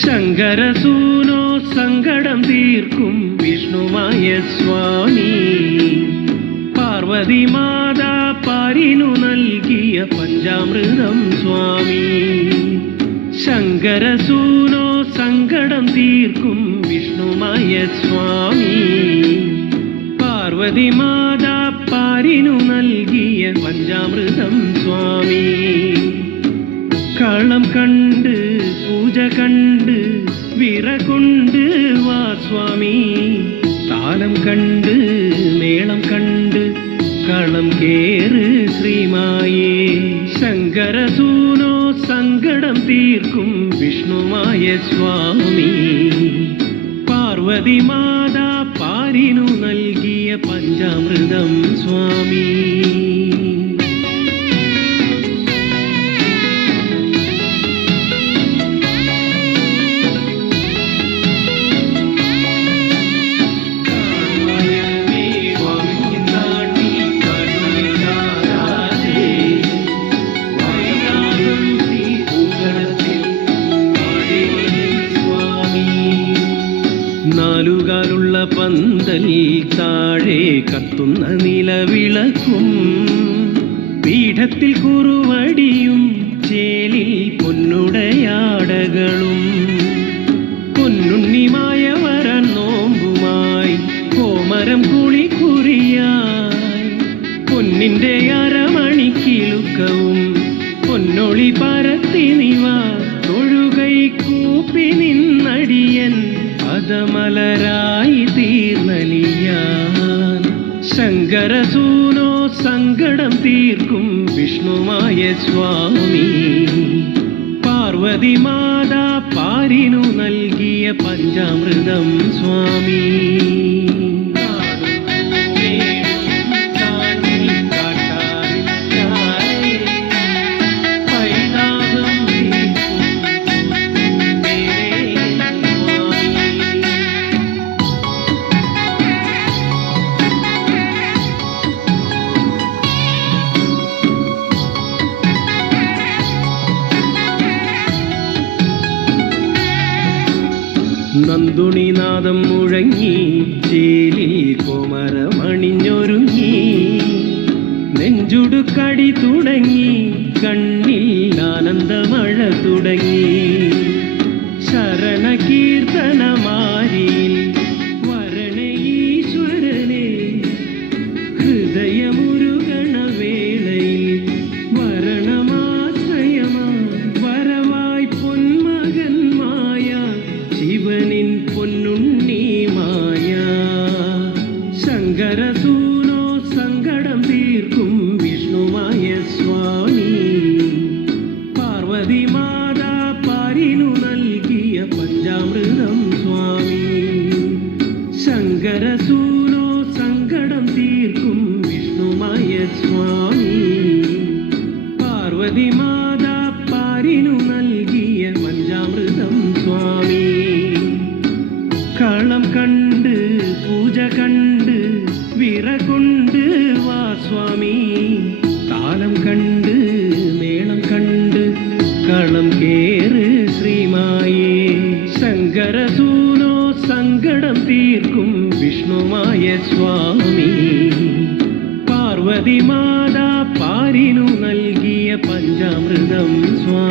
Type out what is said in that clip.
ശങ്കരസൂനോ സങ്കടം തീർക്കും വിഷ്ണുമായ സ്വാമി, പാർവതി മാതാ പാരിനു നൽകിയ പഞ്ചാമൃതം സ്വാമി. ശങ്കരസൂനോ സങ്കടം തീർക്കും വിഷ്ണുമായ സ്വാമി, പാർവതി മാതാ പാരിനു നൽകിയ പഞ്ചാമൃതം സ്വാമി. കളം കണ്ട് പൂജ കണ്ട് വിറകൊണ്ട് വാ സ്വാമി, താലം കണ്ട് മേളം കണ്ട് കളം കേറ് ശ്രീമായേ. ശങ്കരസൂനോ സങ്കടം തീർക്കും വിഷ്ണുമായ സ്വാമി, പാർവതി മാതാ പാരിനു നൽകിയ പഞ്ചാമൃതം സ്വാമി. നാലുകാലുള്ള പന്തൽ താഴെ കത്തുന്ന നിലവിളക്കും, പീഠത്തിൽ കുറുവടിയും ചേലിൽ പൊന്നുടയാടകളും, പൊന്നുണ്ണിമായ വരൻ നോമ്പുമായി കോമരം കുളിക്കുറിയായി, പൊന്നിൻ്റെ അരമണിക്കിലുക്കവും പൊന്നൊളി പരത്തി നിവ തൊഴുകൈ കൂപ്പി നിന്നടിയൻ പദമലരായി തീർന്നലിയാൻ. ശങ്കരസൂനോ സങ്കടം തീർക്കും വിഷ്ണുമായ സ്വാമി, പാർവതി മാതാ പാരിനു നൽകിയ പഞ്ചാമൃതം സ്വാമി. നന്ദുണിനാദം മുഴങ്ങി ചേലിൽ കോമരമണിഞ്ഞൊരുങ്ങി, നെഞ്ചുടുക്കടി തുടങ്ങി കണ്ണിൽ ആനന്ദമഴ തുടങ്ങി. ശരണകീർത്തനമാരിൽ വരണേ ഈശ്വരനെ, ഹൃദയമുരുകണ വേളയിൽ വരണമാശ്രയമാ വരവായി പൊന്മകൻ മായ ശിവനിൻ പൊന്നുണ്ണി മായ. ശങ്കരസൂനോ സങ്കടം തീർക്കും വിഷ്ണുമായ സ്വാമി, പാർവതി മാതാ പാരിനു നൽകിയ പഞ്ചാമൃതം സ്വാമി. ശങ്കരസൂനോ സങ്കടം തീർക്കും വിഷ്ണുമായ സ്വാമി, പാർവതി മാതാ പാരിനു നൽകിയ പഞ്ചാമൃതം സ്വാമി. കളം കണ്ട് പൂജ കണ്ട് വിറകൊണ്ട് വാ സ്വാമി, താലം കണ്ട് മേളം കണ്ട് കളം കേറ് ശ്രീമായേ. ശങ്കരസൂനോ സങ്കടം തീർക്കും വിഷ്ണുമായ സ്വാമി, പാർവതി മാതാ പാരിനു നൽകിയ പഞ്ചാമൃതം സ്വാമി.